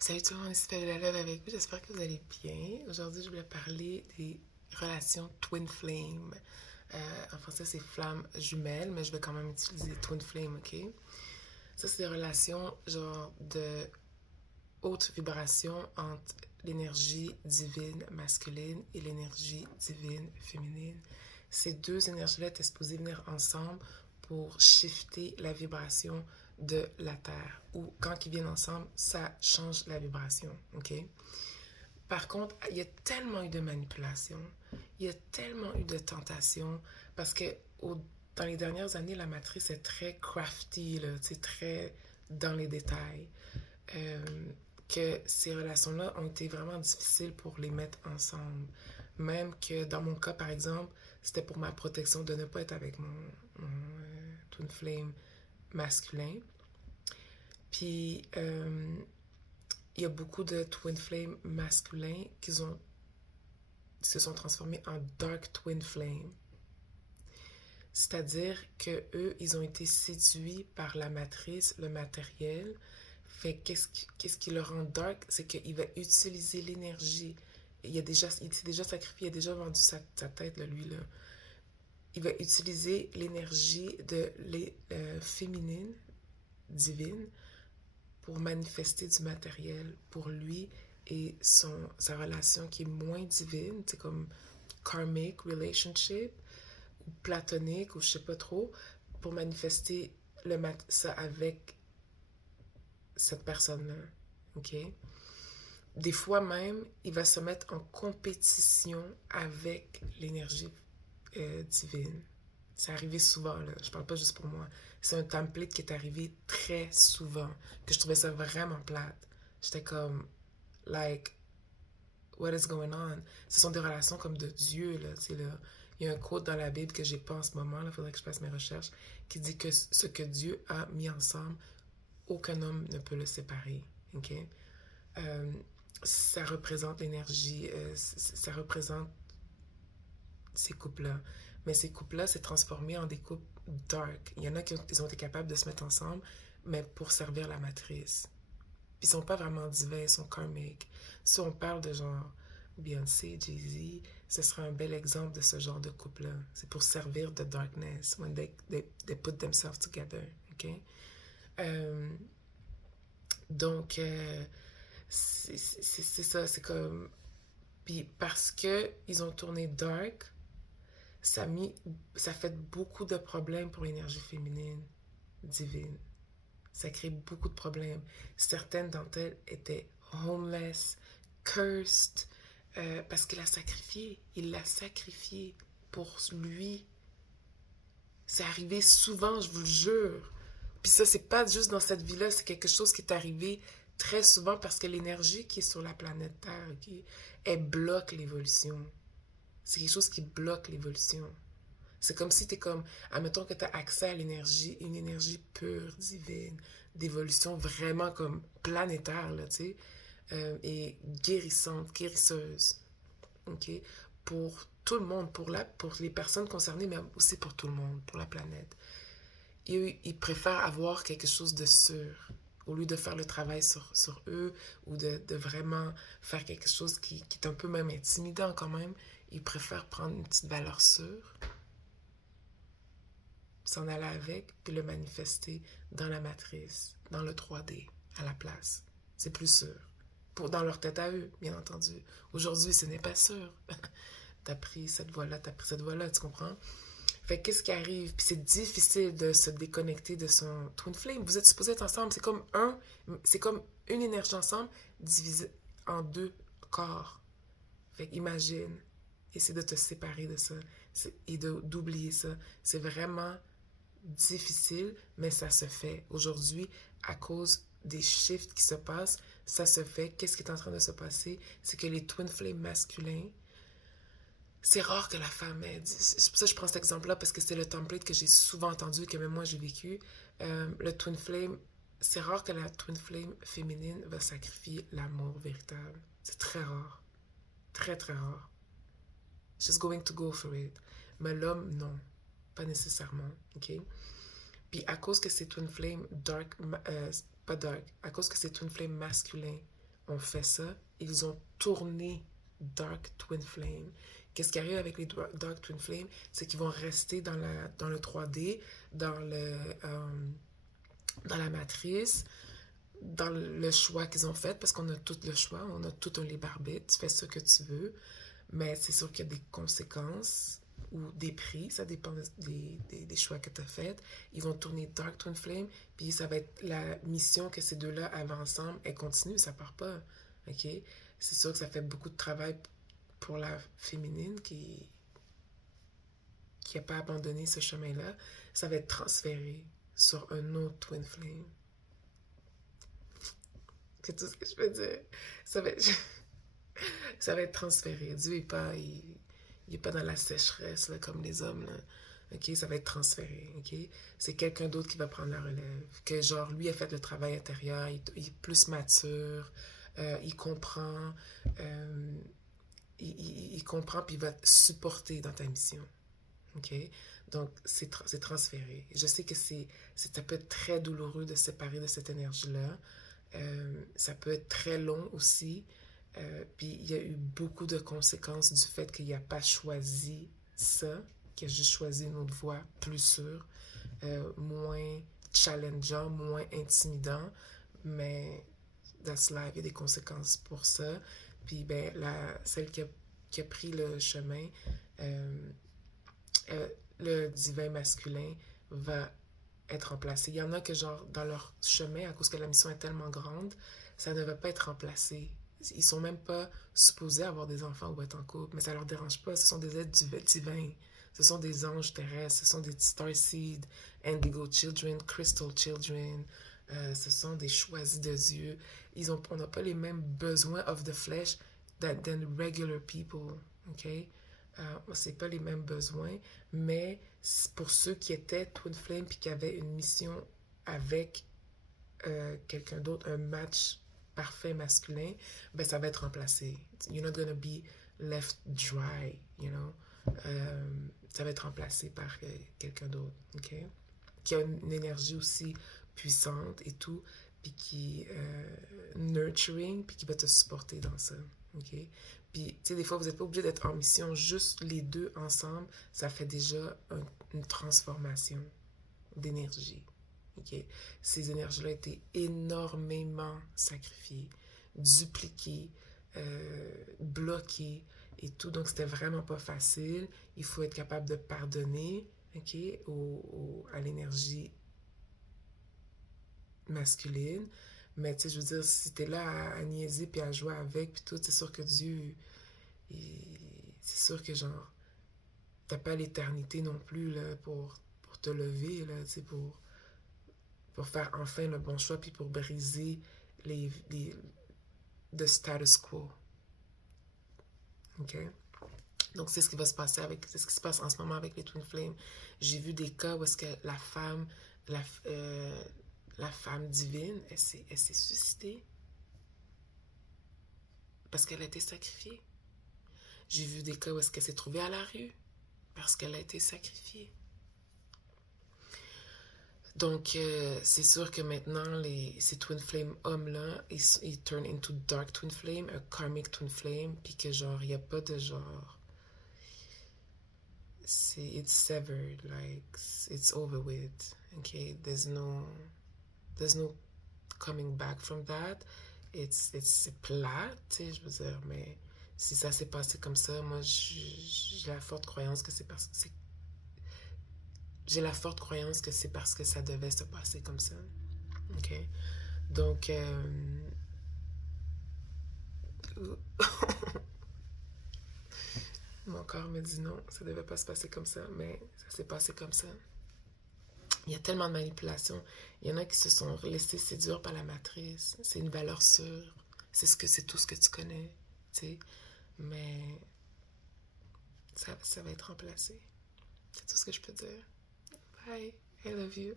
Salut tout le monde, ici Fabiola Love avec vous. J'espère que vous allez bien. Aujourd'hui, je voulais parler des relations twin flame. En français, c'est flamme jumelle, mais je vais quand même utiliser twin flame, ok? Ça, c'est des relations genre de haute vibration entre l'énergie divine masculine et l'énergie divine féminine. Ces deux énergies-là étaient supposées venir ensemble pour shifter la vibration de la Terre. Ou quand ils viennent ensemble, ça change la vibration, ok? Par contre, il y a tellement eu de manipulations, il y a tellement eu de tentations, parce que dans les dernières années, la matrice est très crafty, là, très dans les détails. Euh, que ces relations-là ont été vraiment difficiles pour les mettre ensemble. Même que dans mon cas, par exemple, c'était pour ma protection de ne pas être avec mon twin flame masculin. Puis, il y a beaucoup de twin flame masculins se sont transformés en dark twin flame. C'est-à-dire que eux, ils ont été séduits par la matrice, le matériel. Fait qu'est-ce qui le rend dark, c'est qu'il va utiliser l'énergie. Il s'est déjà sacrifié, il a déjà vendu sa tête, là, lui, là. Il va utiliser l'énergie de féminine, divine, pour manifester du matériel pour lui et sa relation qui est moins divine, c'est comme karmic relationship, ou platonique, ou je sais pas trop, pour manifester ça avec cette personne-là. OK? Des fois même, il va se mettre en compétition avec l'énergie divine. C'est arrivé souvent, là. Je parle pas juste pour moi. C'est un template qui est arrivé très souvent, que je trouvais ça vraiment plate. J'étais comme, like, what is going on? Ce sont des relations comme de Dieu, là. Là. Il y a un quote dans la Bible que j'ai pas en ce moment, il faudrait que je fasse mes recherches, qui dit que ce que Dieu a mis ensemble, aucun homme ne peut le séparer. OK? Euh, Ça représente l'énergie, ça représente ces couples-là. Mais ces couples-là s'est transformé en des couples dark. Il y en a qui ont été capables de se mettre ensemble, mais pour servir la matrice. Puis ils sont pas vraiment divins, ils sont karmiques. Si on parle de genre Beyoncé, Jay-Z, ce serait un bel exemple de ce genre de couple-là. C'est pour servir de darkness when they put themselves together. OK? Euh, donc, c'est ça, c'est comme... Puis parce que ils ont tourné dark, ça, mis, ça fait beaucoup de problèmes pour l'énergie féminine divine. Ça crée beaucoup de problèmes. Certaines d'entre elles étaient homeless, cursed, parce qu'il a sacrifié. Il l'a sacrifié pour lui. C'est arrivé souvent, je vous le jure. Puis ça, c'est pas juste dans cette vie-là, c'est quelque chose qui est arrivé très souvent parce que l'énergie qui est sur la planète Terre, okay, elle bloque l'évolution. C'est quelque chose qui bloque l'évolution. C'est comme si t'es comme, admettons que t'as accès à l'énergie, une énergie pure, divine, d'évolution vraiment comme planétaire, là, tu sais, et guérissante, guérisseuse, ok, pour tout le monde, pour les personnes concernées, mais aussi pour tout le monde, pour la planète. Ils préfèrent avoir quelque chose de sûr, au lieu de faire le travail sur eux, ou de vraiment faire quelque chose qui est un peu même intimidant quand même. Ils préfèrent prendre une petite valeur sûre, s'en aller avec, puis le manifester dans la matrice, dans le 3D, à la place. C'est plus sûr. Dans leur tête à eux, bien entendu. Aujourd'hui, ce n'est pas sûr. T'as pris cette voie-là, t'as pris cette voie-là, tu comprends? Fait qu'est-ce qui arrive? Puis c'est difficile de se déconnecter de son twin flame. Vous êtes supposés être ensemble. C'est comme une énergie ensemble divisée en deux corps. Fait qu'imagine, essaie de te séparer de ça et d'oublier ça. C'est vraiment difficile, mais ça se fait. Aujourd'hui, à cause des shifts qui se passent, ça se fait. Qu'est-ce qui est en train de se passer? C'est que les twin flames masculins, c'est rare que la femme aide. C'est pour ça que je prends cet exemple-là, parce que c'est le template que j'ai souvent entendu, que même moi j'ai vécu. Le twin flame, c'est rare que la twin flame féminine va sacrifier l'amour véritable. C'est très rare. Très, très rare. She's going to go for it. Mais l'homme, non. Pas nécessairement. OK? Puis à cause que c'est twin flame dark, pas dark, à cause que c'est twin flame masculin, ont fait ça, ils ont tourné Dark Twin Flame. Qu'est-ce qui arrive avec les Dark Twin Flame? C'est qu'ils vont rester dans le 3D, dans la matrice, dans le choix qu'ils ont fait, parce qu'on a tout le choix, on a tout un libre arbitre, tu fais ce que tu veux, mais c'est sûr qu'il y a des conséquences ou des prix, ça dépend des choix que tu as faits. Ils vont tourner Dark Twin Flame, puis ça va être la mission que ces deux-là avaient ensemble, elle continue, ça part pas, ok? C'est sûr que ça fait beaucoup de travail pour la féminine qui n'a pas abandonné ce chemin-là. Ça va être transféré sur un autre Twin Flame. C'est tout ce que je peux dire. Ça va être, ça va être transféré. Dieu n'est pas, il est pas dans la sécheresse là, comme les hommes. Là. OK? Ça va être transféré. OK? C'est quelqu'un d'autre qui va prendre la relève. Que genre, lui a fait le travail intérieur, il est plus mature, il comprend, il comprend puis il va te supporter dans ta mission. OK? Donc, c'est transféré. Je sais que ça peut être très douloureux de se séparer de cette énergie-là. Ça peut être très long aussi. Puis il y a eu beaucoup de conséquences du fait qu'il n'a pas choisi ça, qu'il a juste choisi une autre voie plus sûre, moins challengeant, moins intimidant. Mais that's life, il y a des conséquences pour ça. Puis ben, celle qui a pris le chemin, le divin masculin va être remplacé. Il y en a que, genre, dans leur chemin, à cause que la mission est tellement grande, ça ne va pas être remplacé. Ils sont même pas supposés avoir des enfants ou être en couple, mais ça leur dérange pas. Ce sont des êtres divins. Ce sont des anges terrestres. Ce sont des starseed, indigo children, crystal children. Ce sont des choisis de Dieu. On n'a pas les mêmes besoins of the flesh than regular people. OK? C'est pas les mêmes besoins, mais pour ceux qui étaient Twin Flame puis qui avaient une mission avec quelqu'un d'autre, un match parfait masculin, ben ça va être remplacé. You're not gonna be left dry, you know. Ça va être remplacé par quelqu'un d'autre, ok? Qui a une énergie aussi puissante et tout, puis qui nurturing, puis qui va te supporter dans ça, ok? Puis, tu sais, des fois, vous n'êtes pas obligé d'être en mission, juste les deux ensemble, ça fait déjà une transformation d'énergie. Okay? Ces énergies-là ont été énormément sacrifiées, dupliquées, bloquées et tout. Donc, c'était vraiment pas facile. Il faut être capable de pardonner, ok, à l'énergie masculine. Mais, tu sais, je veux dire, si t'es là à niaiser puis à jouer avec puis tout, c'est sûr que Dieu, c'est sûr que, genre, t'as pas l'éternité non plus, là, pour te lever, là, tu sais, pour faire enfin le bon choix, puis pour briser le status quo. OK? Donc, c'est ce qui va se passer c'est ce qui se passe en ce moment avec les Twin Flames. J'ai vu des cas où est-ce que la femme divine, elle s'est suscitée parce qu'elle a été sacrifiée. J'ai vu des cas où est-ce qu'elle s'est trouvée à la rue parce qu'elle a été sacrifiée. Donc, c'est sûr que maintenant, ces Twin Flame hommes-là, ils turn into Dark Twin Flame, un Karmic Twin Flame, puis que genre, il n'y a pas de genre... It's severed, like, it's over with, okay? There's no coming back from that. C'est plat, tu sais, je veux dire, mais si ça s'est passé comme ça, moi, j'ai la forte croyance que c'est parce que j'ai la forte croyance que c'est parce que ça devait se passer comme ça. OK? Donc, mon corps me dit non, ça devait pas se passer comme ça, mais ça s'est passé comme ça. Il y a tellement de manipulation. Il y en a qui se sont laissés séduire par la matrice. C'est une valeur sûre. C'est tout ce que tu connais, tu sais. Mais ça va être remplacé. C'est tout ce que je peux dire. Bye. I love you.